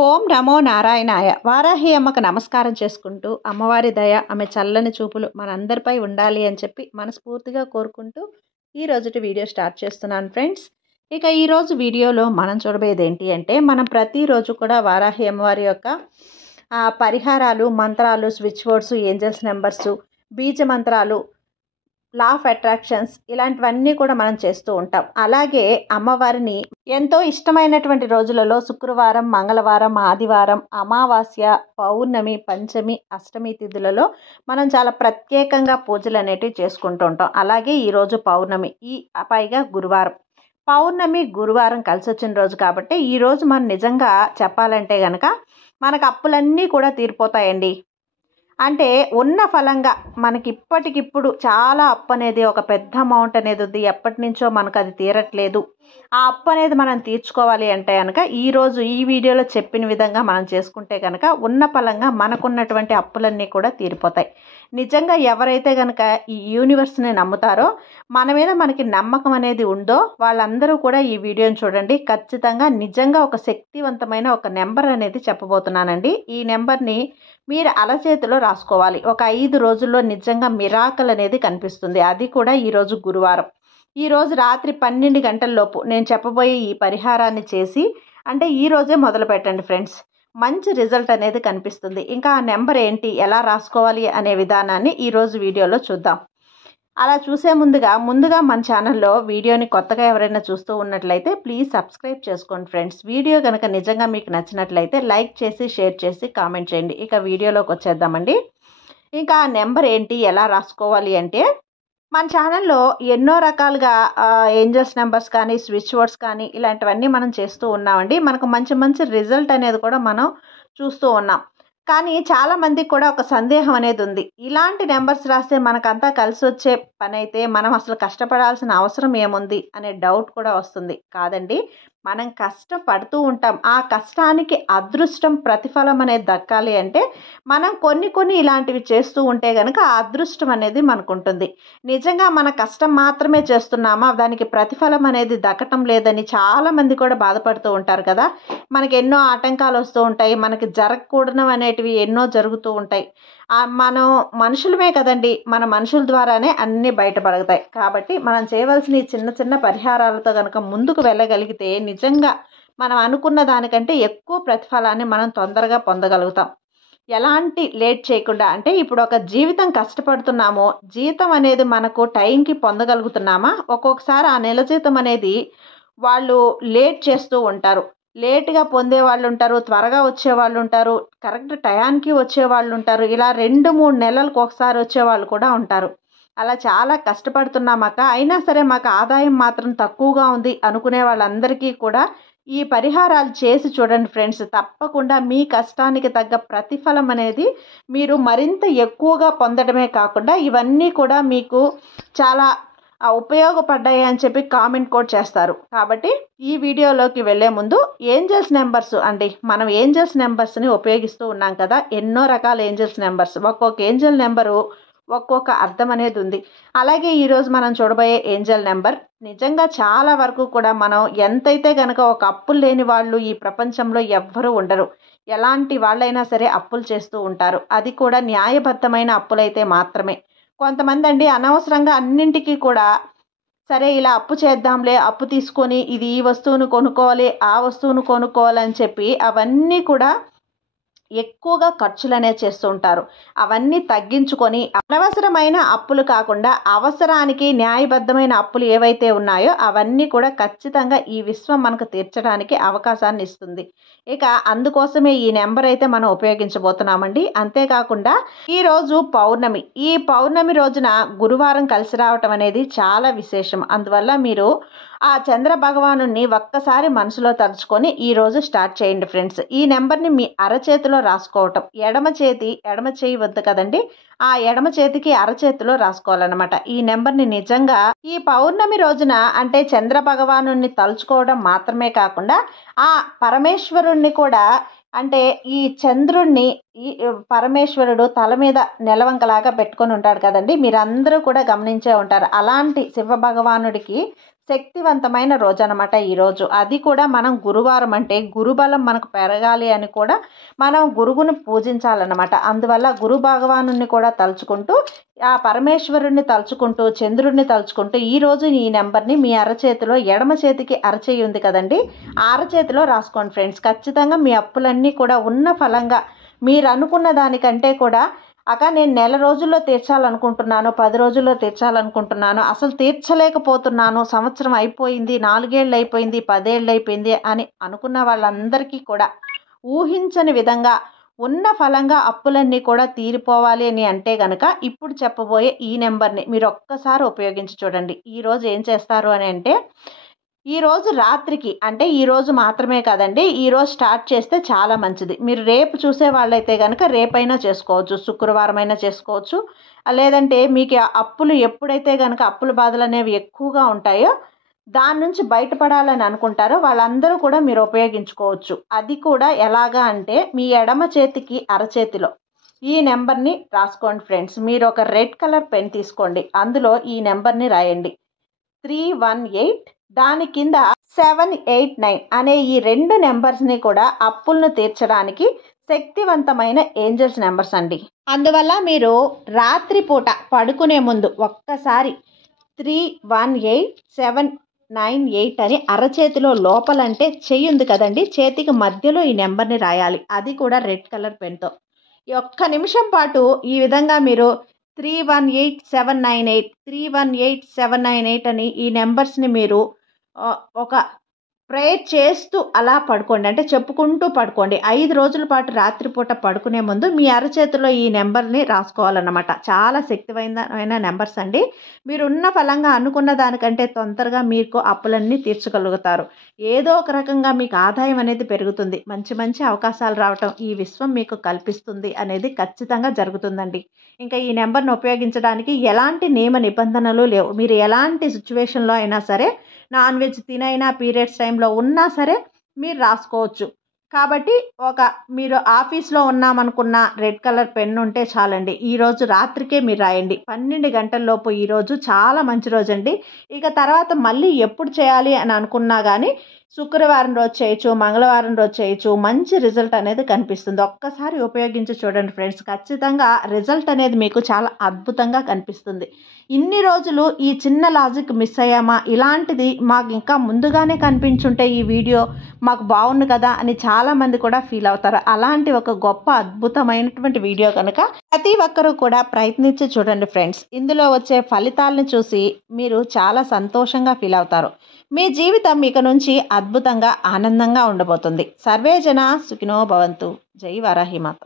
ఓం నమో నారాయణాయ. వారాహి అమ్మకు నమస్కారం చేసుకుంటూ అమ్మవారి దయ, ఆమె చల్లని చూపులు మనందరిపై ఉండాలి అని చెప్పి మనస్ఫూర్తిగా కోరుకుంటూ ఈ రోజుటి వీడియో స్టార్ట్ చేస్తున్నాను ఫ్రెండ్స్. ఇక ఈరోజు వీడియోలో మనం చూడబోయేది ఏంటి అంటే, మనం ప్రతిరోజు కూడా వారాహి అమ్మవారి యొక్క పరిహారాలు, మంత్రాలు, స్విచ్ బోర్డ్స్, ఏంజల్స్ నెంబర్స్, బీజ మంత్రాలు, లా ఆఫ్ అట్రాక్షన్స్ ఇలాంటివన్నీ కూడా మనం చేస్తూ ఉంటాం. అలాగే అమ్మవారిని ఎంతో ఇష్టమైనటువంటి రోజులలో శుక్రవారం, మంగళవారం, ఆదివారం, అమావాస్య, పౌర్ణమి, పంచమి, అష్టమి తిథులలో మనం చాలా ప్రత్యేకంగా పూజలు అనేటివి చేసుకుంటూ ఉంటాం. అలాగే ఈరోజు పౌర్ణమి, పైగా గురువారం. పౌర్ణమి గురువారం కలిసి వచ్చిన రోజు కాబట్టి ఈరోజు మనం నిజంగా చెప్పాలంటే కనుక మనకు అప్పులన్నీ కూడా తీరిపోతాయండి. అంటే ఉన్న ఫలంగా మనకి ఇప్పటికిప్పుడు చాలా అప్పు అనేది, ఒక పెద్ద అమౌంట్ అనేది ఉంది, ఎప్పటి నుంచో మనకు అది తీరట్లేదు. ఆ అప్పు అనేది మనం తీర్చుకోవాలి అంటే కనుక ఈరోజు ఈ వీడియోలో చెప్పిన విధంగా మనం చేసుకుంటే కనుక ఉన్న ఫలంగా మనకున్నటువంటి అప్పులన్నీ కూడా తీరిపోతాయి. నిజంగా ఎవరైతే కనుక ఈ యూనివర్స్ని నమ్ముతారో, మన మీద మనకి నమ్మకం అనేది ఉందో వాళ్ళందరూ కూడా ఈ వీడియోని చూడండి. ఖచ్చితంగా నిజంగా ఒక శక్తివంతమైన ఒక నెంబర్ అనేది చెప్పబోతున్నానండి. ఈ నెంబర్ని మీరు అరచేతిలో రాసుకోవాలి. ఒక 5 రోజుల్లో నిజంగా మిరాకల్ అనేది కనిపిస్తుంది. అది కూడా ఈరోజు గురువారం. ఈరోజు రాత్రి 12 గంటలలోపు నేను చెప్పబోయే ఈ పరిహారాన్ని చేసి, అంటే ఈరోజే మొదలు పెట్టండి ఫ్రెండ్స్. మంచి రిజల్ట్ అనేది కనిపిస్తుంది. ఇంకా ఆ నెంబర్ ఏంటి, ఎలా రాసుకోవాలి అనే విధానాన్ని ఈరోజు వీడియోలో చూద్దాం. అలా చూసే ముందుగా మన ఛానల్లో వీడియోని కొత్తగా ఎవరైనా చూస్తూ ఉన్నట్లయితే ప్లీజ్ సబ్స్క్రైబ్ చేసుకోండి ఫ్రెండ్స్. వీడియో కనుక నిజంగా మీకు నచ్చినట్లయితే లైక్ చేసి, షేర్ చేసి, కామెంట్ చేయండి. ఇక వీడియోలోకి వచ్చేద్దామండి. ఇంకా ఆ నెంబర్ ఏంటి, ఎలా రాసుకోవాలి అంటే, మన ఛానల్లో ఎన్నో రకాలుగా ఏంజల్స్ నెంబర్స్ కానీ, స్విచ్ వర్డ్స్ కానీ ఇలాంటివన్నీ మనం చేస్తూ ఉన్నామండి. మనకు మంచి మంచి రిజల్ట్ అనేది కూడా మనం చూస్తూ ఉన్నాం. కానీ చాలామందికి కూడా ఒక సందేహం అనేది ఉంది. ఇలాంటి నెంబర్స్ రాస్తే మనకంతా కలిసి వచ్చే పని అయితే మనం అసలు కష్టపడాల్సిన అవసరం ఏముంది అనే డౌట్ కూడా వస్తుంది. కాదండి, మనం కష్టపడుతూ ఉంటాం. ఆ కష్టానికి అదృష్టం, ప్రతిఫలం అనేది దక్కాలి అంటే మనం కొన్ని ఇలాంటివి చేస్తూ ఉంటే కనుక ఆ అదృష్టం అనేది మనకు ఉంటుంది. నిజంగా మన కష్టం మాత్రమే చేస్తున్నామా, దానికి ప్రతిఫలం అనేది దక్కటం లేదని చాలామంది కూడా బాధపడుతూ ఉంటారు కదా. మనకి ఎన్నో ఆటంకాలు వస్తూ ఉంటాయి, మనకి జరగకూడనివి అనేటివి ఎన్నో జరుగుతూ ఉంటాయి. మనం మనుషులమే కదండి, మన మనుషుల ద్వారానే అన్నీ బయటపడతాయి. కాబట్టి మనం చేయవలసిన ఈ చిన్న పరిహారాలతో కనుక ముందుకు వెళ్ళగలిగితే నిజంగా మనం అనుకున్న దానికంటే ఎక్కువ ప్రతిఫలాన్ని మనం తొందరగా పొందగలుగుతాం. ఎలాంటి లేట్ చేయకుండా, అంటే ఇప్పుడు ఒక జీవితం కష్టపడుతున్నామో, జీతం అనేది మనకు టైంకి పొందగలుగుతున్నామా? ఒక్కొక్కసారి ఆ నెల జీతం అనేది వాళ్ళు లేట్ చేస్తూ ఉంటారు. లేట్గా పొందే వాళ్ళు ఉంటారు, త్వరగా వచ్చేవాళ్ళు ఉంటారు, కరెక్ట్ టయానికి వచ్చేవాళ్ళు ఉంటారు. ఇలా 2-3 నెలలకు ఒకసారి వచ్చేవాళ్ళు కూడా ఉంటారు. అలా చాలా కష్టపడుతున్నామాక అయినా సరే మాకు ఆదాయం మాత్రం తక్కువగా ఉంది అనుకునే వాళ్ళందరికీ కూడా ఈ పరిహారాలు చేసి చూడండి ఫ్రెండ్స్. తప్పకుండా మీ కష్టానికి తగ్గ ప్రతిఫలం అనేది మీరు మరింత ఎక్కువగా పొందడమే కాకుండా ఇవన్నీ కూడా మీకు చాలా ఉపయోగపడ్డాయి అని చెప్పి కామెంట్ కూడా చేస్తారు. కాబట్టి ఈ వీడియోలోకి వెళ్ళే ముందు ఏంజల్స్ నెంబర్స్ అండి, మనం ఏంజల్స్ నెంబర్స్ని ఉపయోగిస్తూ ఉన్నాం కదా. ఎన్నో రకాల ఏంజల్స్ నెంబర్స్, ఒక్కొక్క ఏంజల్ నెంబరు ఒక్కొక్క అర్థం అనేది ఉంది. అలాగే ఈరోజు మనం చూడబోయే ఏంజల్ నెంబర్ నిజంగా చాలా వరకు కూడా మనం ఎంతైతే కనుక ఒక అప్పులు లేని వాళ్ళు ఈ ప్రపంచంలో ఎవ్వరూ ఉండరు. ఎలాంటి వాళ్ళైనా సరే అప్పులు చేస్తూ ఉంటారు. అది కూడా న్యాయబద్ధమైన అప్పులైతే మాత్రమే. కొంతమంది అండి అనవసరంగా అన్నింటికీ కూడా సరే ఇలా అప్పు చేద్దాంలే, అప్పు తీసుకొని ఇది ఈ వస్తువును కొనుక్కోవాలి, ఆ వస్తువును కొనుక్కోవాలని చెప్పి అవన్నీ కూడా ఎక్కువగా ఖర్చులనే చేస్తూ ఉంటారు. అవన్నీ తగ్గించుకొని అనవసరమైన అప్పులు కాకుండా అవసరానికి న్యాయబద్ధమైన అప్పులు ఏవైతే ఉన్నాయో అవన్నీ కూడా ఖచ్చితంగా ఈ విశ్వం మనకు తీర్చడానికి అవకాశాన్ని ఇస్తుంది. ఇక అందుకోసమే ఈ నెంబర్ అయితే మనం ఉపయోగించబోతున్నామండి. అంతేకాకుండా ఈరోజు పౌర్ణమి. ఈ పౌర్ణమి రోజున గురువారం కలిసి రావటం అనేది చాలా విశేషం. అందువల్ల మీరు ఆ చంద్ర భగవానుని ఒక్కసారి మనసులో తలుచుకొని ఈరోజు స్టార్ట్ చేయండి ఫ్రెండ్స్. ఈ నెంబర్ని మీ అరచేతిలో రాసుకోవటం. ఎడమ చేయి వద్దు కదండి, ఆ ఎడమ చేతికి అరచేతిలో రాసుకోవాలన్నమాట. ఈ నెంబర్ని నిజంగా ఈ పౌర్ణమి రోజున, అంటే చంద్ర భగవానుని తలుచుకోవడం మాత్రమే కాకుండా ఆ పరమేశ్వరుణ్ణి కూడా, అంటే ఈ చంద్రుణ్ణి ఈ పరమేశ్వరుడు తల మీద నెలవంకలాగా పెట్టుకొని ఉంటాడు కదండి, మీరందరూ కూడా గమనించే ఉంటారు. అలాంటి శివ భగవానుడికి శక్తివంతమైన రోజు అనమాట ఈరోజు. అది కూడా మనం గురువారం అంటే గురుబలం మనకు పెరగాలి అని కూడా మనం గురువుని పూజించాలన్నమాట. అందువల్ల గురు భగవానుని కూడా తలుచుకుంటూ, ఆ పరమేశ్వరుణ్ణి తలుచుకుంటూ, చంద్రుడిని తలుచుకుంటూ ఈరోజు ఈ నెంబర్ని మీ అరచేతిలో, ఎడమ చేతికి అరచేయి ఉంది కదండి, ఆ అరచేతిలో రాసుకోండి ఫ్రెండ్స్. ఖచ్చితంగా మీ అప్పులన్నీ కూడా ఉన్న ఫలంగా మీరు అనుకున్న దానికంటే కూడా నేను నెల రోజుల్లో తీర్చాలనుకుంటున్నాను, 10 రోజుల్లో తీర్చాలనుకుంటున్నాను, అసలు తీర్చలేకపోతున్నాను, సంవత్సరం అయిపోయింది, 4 ఏళ్ళు అయిపోయింది, 10 ఏళ్ళు అయిపోయింది అని అనుకున్న వాళ్ళందరికీ కూడా ఊహించని విధంగా ఉన్న ఫలంగా అప్పులన్నీ కూడా తీరిపోవాలి అని అంటే గనక ఇప్పుడు చెప్పబోయే ఈ నెంబర్ని మీరు ఒక్కసారి ఉపయోగించి చూడండి. ఈరోజు ఏం చేస్తారు అని అంటే, ఈరోజు రాత్రికి అంటే ఈరోజు మాత్రమే కాదండి, ఈరోజు స్టార్ట్ చేస్తే చాలా మంచిది. మీరు రేపు చూసే వాళ్ళైతే కనుక రేపైనా చేసుకోవచ్చు, శుక్రవారం అయినా చేసుకోవచ్చు. లేదంటే మీకు అప్పులు ఎప్పుడైతే కనుక అప్పుల బాధలు అనేవి ఎక్కువగా ఉంటాయో, దాని నుంచి బయటపడాలని అనుకుంటారో వాళ్ళందరూ కూడా మీరు ఉపయోగించుకోవచ్చు. అది కూడా ఎలాగా అంటే, మీ ఎడమ చేతికి అరచేతిలో ఈ నెంబర్ని రాసుకోండి ఫ్రెండ్స్. మీరు ఒక రెడ్ కలర్ పెన్ తీసుకోండి, అందులో ఈ నెంబర్ని రాయండి 318. దాని కింద 789 అనే ఈ 2 నెంబర్స్ని కూడా అప్పులను తీర్చడానికి శక్తివంతమైన ఏంజల్స్ నెంబర్స్ అండి. అందువల్ల మీరు రాత్రిపూట పడుకునే ముందు ఒక్కసారి 318798 అని అరచేతిలో లోపలంటే చెయ్యి ఉంది కదండి, చేతికి మధ్యలో ఈ నెంబర్ని రాయాలి. అది కూడా రెడ్ కలర్ పెన్తో. ఈ ఒక్క నిమిషం పాటు ఈ విధంగా మీరు 318798 318798 అని ఈ నెంబర్స్ని మీరు ఒక ప్రేయర్ చేస్తూ అలా పడుకోండి, అంటే చెప్పుకుంటూ పడుకోండి. 5 రోజుల పాటు రాత్రిపూట పడుకునే ముందు మీ అరచేతిలో ఈ నెంబర్ని రాసుకోవాలన్నమాట. చాలా శక్తివంతమైన నెంబర్స్ అండి. మీరు ఉన్న ఫలంగా అనుకున్న దానికంటే తొందరగా మీకు అప్పులన్నీ తీర్చగలుగుతారు. ఏదో ఒక రకంగా మీకు ఆదాయం అనేది పెరుగుతుంది, మంచి మంచి అవకాశాలు రావటం ఈ విశ్వం మీకు కల్పిస్తుంది అనేది ఖచ్చితంగా జరుగుతుందండి. ఇంకా ఈ నెంబర్ని ఉపయోగించడానికి ఎలాంటి నియమ నిబంధనలు లేవు. మీరు ఎలాంటి సిచ్యువేషన్లో అయినా సరే, నాన్ వెజ్ తినైనా, పీరియడ్స్ టైంలో ఉన్నా సరే మీరు రాసుకోవచ్చు. కాబట్టి మీరు ఆఫీస్లో ఉన్నామనుకున్న రెడ్ కలర్ పెన్ ఉంటే చాలండి. ఈరోజు రాత్రికే మీరు రాయండి, 12 గంటల్లోపు. ఈరోజు చాలా మంచి రోజు అండి. ఇక తర్వాత మళ్ళీ ఎప్పుడు చేయాలి అని అనుకున్నా కానీ శుక్రవారం రోజు చేయొచ్చు, మంగళవారం రోజు చేయొచ్చు. మంచి రిజల్ట్ అనేది కనిపిస్తుంది. ఒక్కసారి ఉపయోగించి చూడండి ఫ్రెండ్స్, ఖచ్చితంగా రిజల్ట్ అనేది మీకు చాలా అద్భుతంగా కనిపిస్తుంది. ఇన్ని రోజులు ఈ చిన్న లాజిక్ మిస్ అయ్యామా, ఇలాంటిది మాకు ఇంకా ముందుగానే కనిపించుంటే ఈ వీడియో మాకు బాగుంది కదా అని చాలామంది కూడా ఫీల్ అవుతారు. అలాంటి ఒక గొప్ప అద్భుతమైనటువంటి వీడియో కనుక ప్రతి ఒక్కరూ కూడా ప్రయత్నించి చూడండి ఫ్రెండ్స్. ఇందులో వచ్చే ఫలితాలను చూసి మీరు చాలా సంతోషంగా ఫీల్ అవుతారు. మీ జీవితం ఇక నుంచి అద్భుతంగా, ఆనందంగా ఉండబోతుంది. సర్వే జన సుఖినో భవంతు. జై వారాహి మాత.